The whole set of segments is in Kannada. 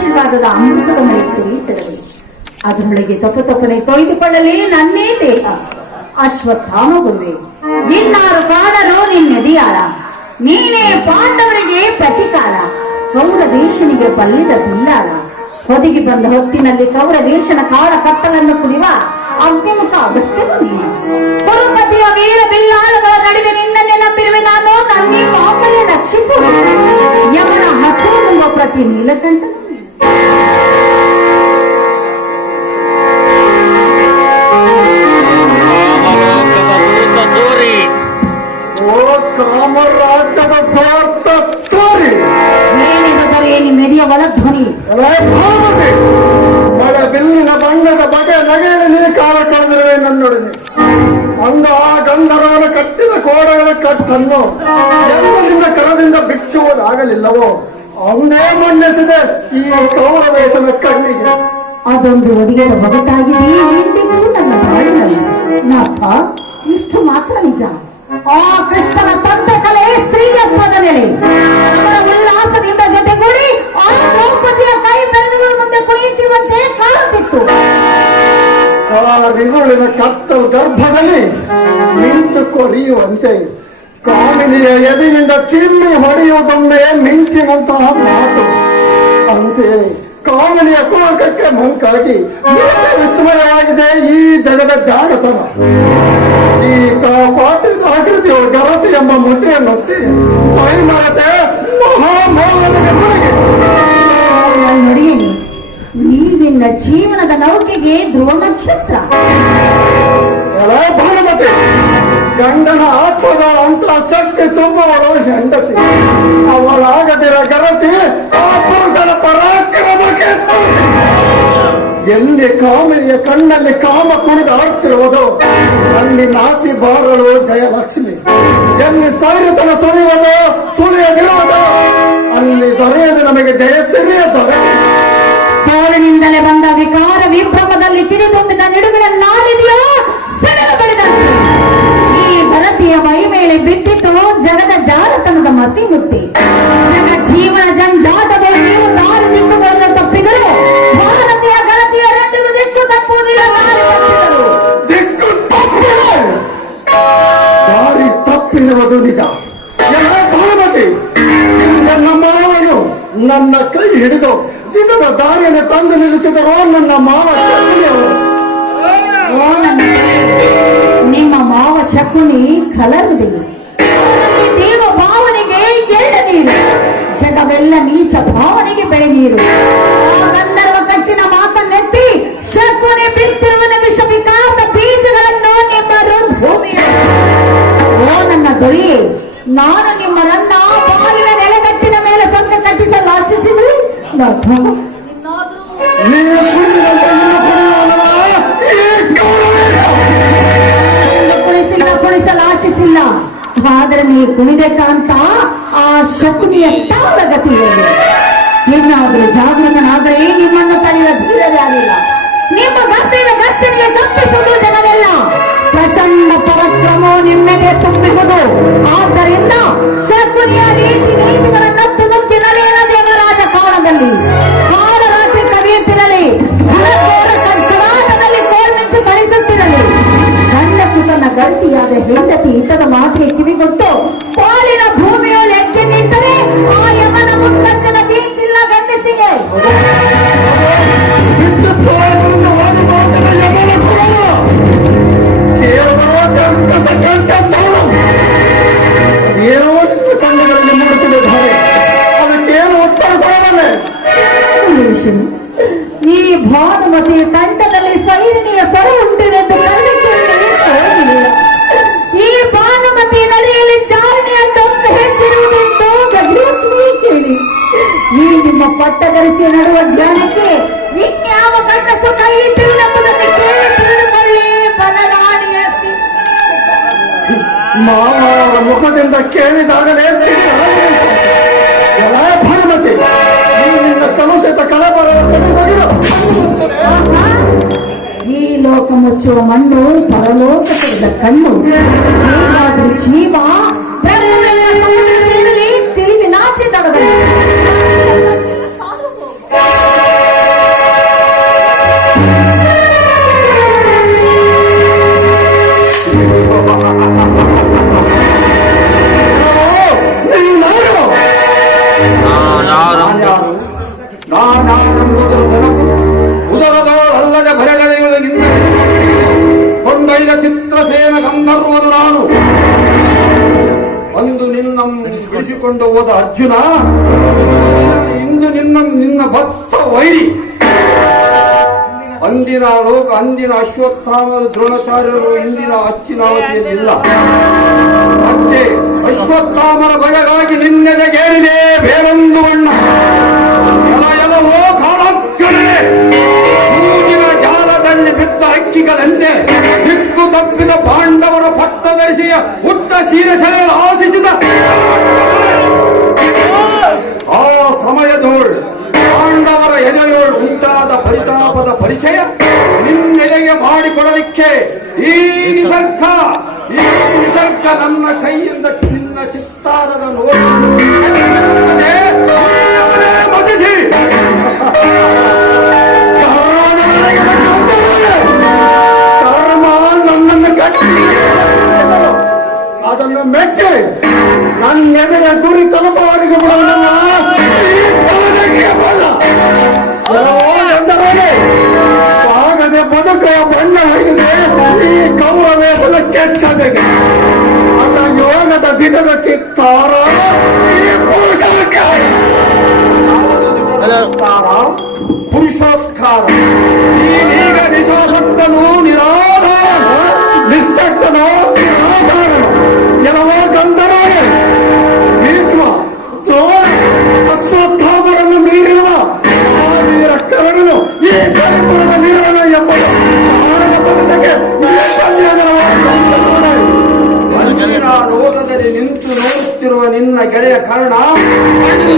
ಆಶೀರ್ವಾದದ ಅಮೃತದ ಮೇಲೆ ತರಲಿ ಅದರೊಳಗೆ ತಪ್ಪ ತಪ್ಪನೆ ತೊಯ್ದುಕೊಳ್ಳಲಿ, ನನ್ನೇ ದೇಹ ಅಶ್ವತ್ಥಾಮ ಗುರುವೆ ಇನ್ನಾರು ಕಾಡರೋ ನಿನ್ನೆದೆಯಾರ ನೀನೇ ಪಾಂಡವರಿಗೆ ಪ್ರತಿಕಾಲ ಕೌರ ದೇಶನಿಗೆ ಬಲ್ಲಿದ ಬಿಲ್ಲಾಳ ಹೊದಿಗೆ ಬಂದ ಹೊತ್ತಿನಲ್ಲಿ ಕೌರ ದೇಶನ ಕಾಳ ಕತ್ತಲನ್ನು ಕುಡಿವ ಅಗ್ನಿಮುಖ ನೀನು. ಮೆಡಿಯ ಧ್ವನಿ ಮಳೆ ಬಿಲ್ಲಿನ ಬಣ್ಣದ ಬಗೆ ನಗೆಯಲ್ಲಿ ನೀ ಕಾಲ ಕಳೆದಿರುವೆ ನನ್ನೊಡನೆ. ಅಂದ ಆ ಗಂಧರ್ವನ ಕಟ್ಟಿದ ಕೋಡಗಳ ಕಟ್ಟನ್ನು ನಿನ್ನ ಕರದಿಂದ ಬಿಚ್ಚುವುದಾಗಲಿಲ್ಲವೋ? ಅಂದೇ ಮಣ್ಣಿಸಿದೆ ಈ ಕೌರವೇಶನ ಕಣ್ಣಿಗೆ. ಅದೊಂದು ಒಡೆಯರ ಒಗಟಾಗಿದೆ ಕೊರಿಯುವಂತೆ ಕಾಮಿನಿಯ ಎದೆಯಿಂದ ಚಿಮ್ಮಿ ಹೊಡೆಯುವುದೊಂದೇ ಮಿಂಚಿನಂತಹ ಮಾತು. ಅಂತೆಯೇ ಕಾಮಿನಿಯ ಕೋಕಕ್ಕೆ ಮಂಕಾಗಿ ಮತ್ತೆ ವಿಸ್ಮಯವಾಗಿದೆ ಈ ಜಗದ ಜಾಗತನ ಈ ಕಾಪಾಟಿದ ಆಕೃತಿಯು ಗರತಿ ಎಂಬ ಮುದ್ರೆಯನ್ನು ಮೈಮರತೆ ಮೈ ಮರತೆ ಮಹಾಮೋಹನಿಗೆ ಮುಳುಗಿ ನುಡಿಯನಿ? ನೀವಿನ ಜೀವನದ ನೌಕೆಗೆ ಧ್ರುವ ನಕ್ಷತ್ರ. ಭಾನುಮತಿ ಗಂಡನ ಆತ್ಮದ ಅಂತ ಶಕ್ತಿ ತುಂಬುವಳು ಹೆಂಡತಿ. ಅವಳಾಗದಿರ ಗರತಿ, ಆ ಪುರುಷನ ಪರಾಕ್ರಮಕ್ಕೆ ಎಲ್ಲಿ ಕಾಮಿನಿಯ ಕಣ್ಣಲ್ಲಿ ಕಾಮ ಕುಣಿದು ಆಡ್ತಿರುವುದು, ಅಲ್ಲಿ ನಾಚಿ ಬಾರಳು ಜಯಲಕ್ಷ್ಮಿ. ಎಲ್ಲಿ ಸೈನಿಕನ ಸುಳಿಯುವುದು, ಸುಳಿಯದಿರುವುದು, ಅಲ್ಲಿ ದೊರೆಯದು ನಮಗೆ ಜಯಸಿರಿಯ ದೊರೆ ಸಾವಿನಿಂದಲೇ ಬಂದ ವಿಕಾರ ವಿಭ್ರಮದಲ್ಲಿ ಕಿರಿತುಂಬಿದ ನಿಡುವಿನ ನಾಲಿದೆಯೋ ಬಿಟ್ಟಿತು ಜಗದ ಜಾಲತನದ ಮಸಿ ಮುತ್ತಿ ಜಗ ಜೀವನ ಜಂಜಾಟದ ದಾರಿ ದಿಕ್ಕು ದಿಕ್ಕು ದಾರಿ ನಿಜ. ಎಲ್ಲ ನನ್ನ ಮಾವನು ನನ್ನ ಕೈ ಹಿಡಿದು ದಿನದ ದಾರಿಯನ್ನು ತಂದು ನಿಲ್ಲಿಸಿದರು ನನ್ನ ಮಾವ ದೇವ ಭಾವನೆಗೆ ಎಳ್ಳ ನೀರು. ಜಗವೆಲ್ಲ ನೀಚ ಭಾವನೆಗೆ ಬೆಳೆ ನೀರು. ಗಂಧರ್ವ ಕಟ್ಟಿನ ಮಾತನ್ನೆತ್ತಿ ಶಕುನಿ ಬಿತ್ತಿರುವ ವಿಷ ವಿಕಾರದ ಬೀಜಗಳನ್ನು ನಿಮ್ಮ ಭೂಮಿಯ ಓ ನನ್ನ ದೊರೆಯೇ ನಾನು ನಿಮ್ಮ ನನ್ನ ಬಾಗಿಲ ನೆಲೆಗಟ್ಟಿನ ಮೇಲೆ ಸಂಘ ಕಟ್ಟಿಸಲು ಆಶಿಸಿದ್ರೆ? ಆಶಿಸಿಲ್ಲ. ಆದ್ರೆ ನೀ ಕುಣಿಬೇಕಂತ ಆ ಶಕುನಿಯ ತಾಳಗತಿಯಲ್ಲಿ ಏನಾದ್ರೂ ಜಾಗೃತನಾದ್ರೆ ನಿಮ್ಮನ್ನು ತಡೆಯುವ ಧೀರವಾಗಿಲ್ಲ ನಿಮ್ಮ ಗಂಭೀರ ಗರ್ಜನೆಗೆ ಗಪ್ಪಿಸುವುದು ಜನವೆಲ್ಲ. ಪ್ರಚಂಡ ಪರಕ್ರಮ ನಿಮ್ಮೆಗೆ ತುಂಬಿಸುವುದು ಕಿವಿಗೊಟ್ಟು ಪಾಲಿನ ಭೂಮಿಯಲ್ಲಿ ಹೆಜ್ಜೆ ನಿಂತರೆ ಆ ಯಮನ ಮುತ್ತಜ್ಜನ ಬೀಳ್ತಿಲ್ಲ ಗಂಡಸಿಗೆ. ಏನೋ ಕಣ್ಣುಗಳಲ್ಲಿ ಮೂಡುತ್ತಿದೆ ಧಾರೆ ಅದಕ್ಕೇನು ಉತ್ತರ ಕೊಡಬಲ್ಲೆ. ಈ ಭಾನುಮತಿ ಕಂಠದಲ್ಲಿ ಸೈನಿಯ ಸ್ವರ ಉಂಟಿನೆಂದು ಕರಡಿ ಈ ನಿಮ್ಮ ಪಟ್ಟಧರಿಸಿ ನಡುವ ಜ್ಞಾನಕ್ಕೆ ಇನ್ಯಾವ ಗಂಡಸು ಕೈ ಇಟ್ಟಿರುವುದೆಂಬುದನ್ನು ಕೇಳಿ ತಿಳಿದುಕೊಳ್ಳಿ ಬಲರಾಣಿಯ ಸಿಂಹ. ಮಾವರ ಮುಖದಿಂದ ಕೇಳಿದಾಗಲೇ ಸಿಡಿ ಹಾರಿತು. ಎಲಾ ಭಾನುಮತಿ ಈ ನಿನ್ನ ಕಲುಷಿತ ಕಳಬರ ಕಡಿದೊಗೆದು ಆಹಾ! ಈ ಲೋಕ ಮುಚ್ಚುವ ಮಣ್ಣು ಪರಲೋಕ ತೆರೆದ ಕಣ್ಣು ಹೇಗಾದ್ರೂ ಜೀವ ಬಿಡಿಸಿಕೊಂಡು ಹೋದ ಅರ್ಜುನ, ಇಂದು ನಿನ್ನ ನಿನ್ನ ಭಕ್ತ ವೈರಿ. ಅಂದಿನ ಲೋಕ, ಅಂದಿನ ಅಶ್ವತ್ಥಾಮದ ದ್ರೋಣಾಚಾರ್ಯರು ಇಂದಿನ ಅಚ್ಚಿನಾವತಿಯಲ್ಲಿಲ್ಲ ಮತ್ತೆ ಅಶ್ವತ್ಥಾಮರ ಬಗೆಗಾಗಿ ನಿನ್ನೆದೆಗೇರಿದೆ ಪರಿತಾಪದ ನಿನ್ನೆಡೆಗೆ ಮಾಡಿಕೊಡಲಿಕ್ಕೆ ಈ ನಿಸರ್ಗ ಈ ನಿಸರ್ಗ ನನ್ನ ಕೈಯಿಂದ ಚಿನ್ನ ಚಿತ್ತಾರದ ನೋಡಿ ಕರ್ಮ ನನ್ನನ್ನು ಕಟ್ಟಿ ಅದನ್ನು ಮೆಚ್ಚಿ ನನ್ನ ಎದೆಯ ಗುರಿ ತಲುಪುವವರೆಗೆ ಬಿಡುವುದನ್ನ ಈ ತಲೆಗೆ ಬಲ್ಲ. ಬದುಕುವ ಬಣ್ಣ ಹಿಡಿದೆ ಈ ಕೌರವೇಶದ ಕೆಚ್ಚದಿದೆ ಅದ ಯೋಗದ ದಿನದ ಚಿತ್ತಾರ? ಪುರುಷೋತ್ಕಾರ ನಿಂತು ನೋಡುತ್ತಿರುವ ನಿನ್ನ ಗೆಳೆಯ ಕರ್ಣ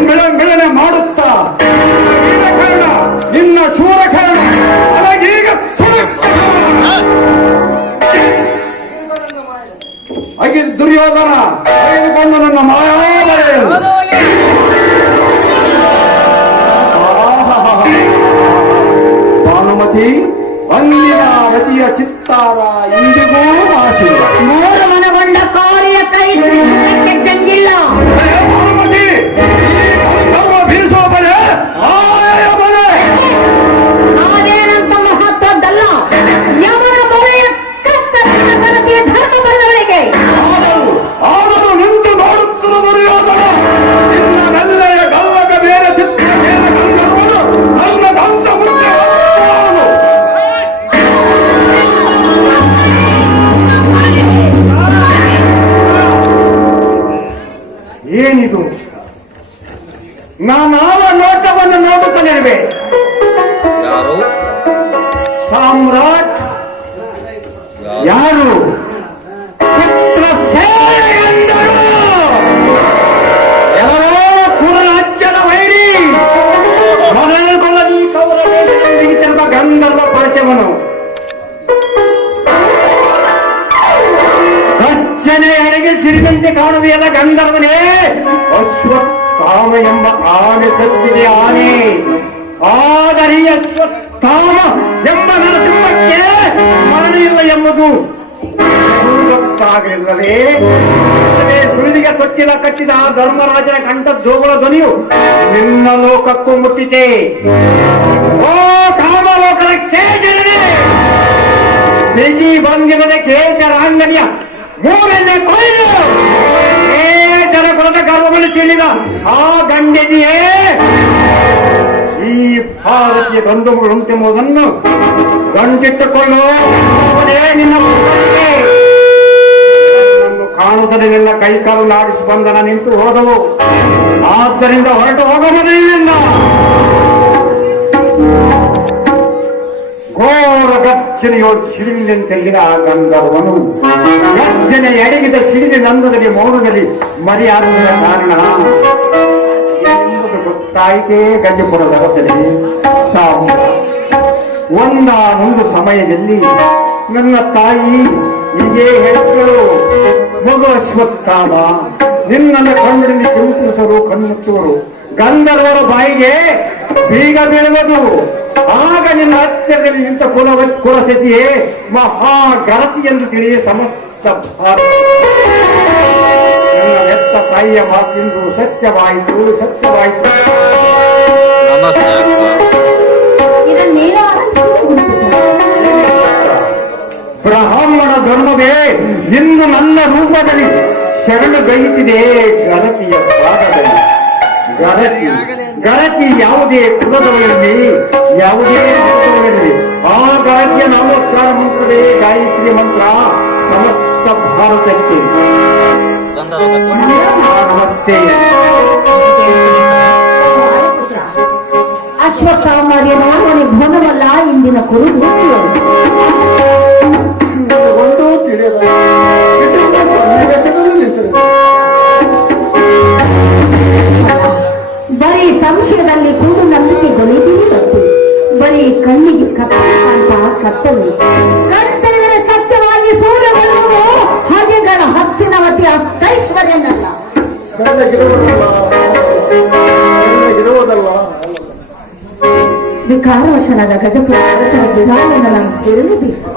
ಮಿಳ ಮಿಳನೆ ಮಾಡುತ್ತಾ? ಕರ್ಣ, ನಿನ್ನ ಶೂರ ಕರ್ಣ ಅಳಗೀಗ ಅಗಿ ದುರ್ಯೋಧನ ತೆಗೆದುಕೊಂಡು ನನ್ನ ಮಾಯಾಲಯ ಭಾನುಮತಿ ಅಂದಿನ ರತಿಯ ಚಿತ್ತಾರ ಇಂದಿಗೂ ಆಶೀರ್ವಾದ ಮೂರು ಮನಗೊಂಡ ಕಾರ್ಯ ಕೈ ಏನಿದು? ನಾನಾವ ನೋಟವನ್ನು ನೋಡುತ್ತಲಿರುವೆ ಯಾರು? ಸಾಮ್ರಾಟ್ ಯಾರು? ಗಂಧರ್ವ ಪರಿಚಯವನು ಅಡೆಗೆ ಸಿರಿದಂತೆ ಕಾಣುವೆಯಲ್ಲ ಗಂಧರ್ವನೇ. ಅಶ್ವತ್ಥಾಮ ಎಂಬ ಆನೆ ಸತ್ತಿದೆ ಆನೆ. ಆದರೆ ಅಶ್ವತ್ಥಾಮ ಎಂಬ ನರಸಿಂಹಕ್ಕೆ ಮರಣ ಇಲ್ಲ ಎಂಬುದು ಗೊತ್ತಾಗಲಿಲ್ಲವೇ ಅದೇ ಸುಳಿದಿಗೆ ತೊಟ್ಟಿಲ ಕಟ್ಟಿದ ಧರ್ಮರಾಜನ ಜೋಗಳ ಧ್ವನಿಯು ನಿನ್ನ ಲೋಕಕ್ಕೂ ಮುಟ್ಟಿದೆ. ಓ ಕಾಮಲೋಕದ ಕೇಜರನೆ ಬಿಗಿ ಬಂದಿರದ ಕೇಚರಾಂಗನಿಯ ಮೂರನೇ ಕೊಯ್ಲು. ಏ ಕುಲದ ಗರ್ವವನ್ನು ಚೆಲ್ಲಿದ ಆ ಗಂಡಿದೆಯೇ, ಈ ಭಾರತೀಯ ಬಂಧುಗಳು ಉಂಟೆಂಬುದನ್ನು ಗಂಟಿಟ್ಟುಕೊಳ್ಳು ಅವನೇ ನಿನ್ನ ಪುತ್ರನಿಗೆ. ನನ್ನನ್ನು ಕಾಣುವುದರಲ್ಲಿ ನಿನ್ನ ಕೈಕಾಲು ನಾಡಿಸಿ ಬಂಧನ ನಿಂತು ಹೋದವು. ಆದ್ದರಿಂದ ಹೊರಟು ಹೋಗಬಹುದು ಘೋರ ಗರ್ಜನೆಯೋ ಸಿಡಿಲಿನಂತೆಲ್ಲಿನ ಆ ಗಂಧರ್ವನು ಗರ್ಜನೆ ಎಡಗಿದ ಸಿಡಿದ ನಂದದಲ್ಲಿ ಮೌನದಲ್ಲಿ ಮರಿಯಾದ ಕಾರಣ? ಗೊತ್ತಾಯಿತೇ ಗಂಜಿಪುರದ ರಸದಲ್ಲಿ ಸಾವು ಒಂದಾನೊಂದು ಸಮಯದಲ್ಲಿ ನನ್ನ ತಾಯಿ ಹೀಗೆ ಹೇಳಿದಳು. ಮಗು ಅಶ್ವತ್ಥಾಮ, ನಿನ್ನನ್ನು ಕಣ್ಣಿನಲ್ಲಿ ಚಿಂತಿಸರು ಕಣ್ಣುಚ್ಚುವರು ಗಂಧರ್ವರ ಬಾಯಿಗೆ ಬೀಗ ಬೀಳುವುದು. ಆಗ ನಿನ್ನ ಹತ್ತಿರದಲ್ಲಿ ನಿಂತ ಕುಲ ಕುಲಸತಿಯೇ ಮಹಾ ಎಂದು ತಿಳಿಯ ಸಮಸ್ತ ಎತ್ತ ತಾಯಿಯ ಮಾತಿಂದು ಸತ್ಯವಾಯಿತು ಸತ್ಯವಾಯಿತು. ಬ್ರಾಹ್ಮಣ ಧರ್ಮವೇ ಇಂದು ನನ್ನ ರೂಪದಲ್ಲಿ ಶರಣು ಗೈತಿದೆ ಗಣತಿಯ ಭಾಗದಲ್ಲಿ. ಗರತಿ ಗರತಿ ಯಾವುದೇ ಕುಲದವರಲ್ಲಿ ಯಾವುದೇ ಕುಲದವರಲ್ಲಿ ಆ ಗಾಯತ್ರಿಯ ನಮಸ್ಕಾರ ಮಂತ್ರವೇ ಗಾಯತ್ರಿ ಮಂತ್ರ. ಸಮಸ್ತ ಭಾರತಕ್ಕೆ. ನಮಸ್ತೆ. ಅಶ್ವತ್ಥಾಮಾರ್ಯ ನೋಡುವನೆ ಭವನವಲ್ಲ ಇಂದಿನ ಕುರು ಕಣ್ಣಿಗೆ ಕತ್ತ ಅಂತ ಕತ್ತಲು ಕತ್ತಲಿದರೆ ಸತ್ಯವಾಗಿ ಸೂರ್ಯ ಬರುವುದು ಹಾಗೆಗಳ ಬೆಳ್ಳಗಿರುವುದಲ್ಲ ಬೆಳ್ಳಗಿರುವುದಲ್ಲ ವಿಕಾರವಶನಾದ ಗಜಪುರ ವಿಧಾನವನ್ನು ನಾವು ಸೇರಲೇಬೇಕು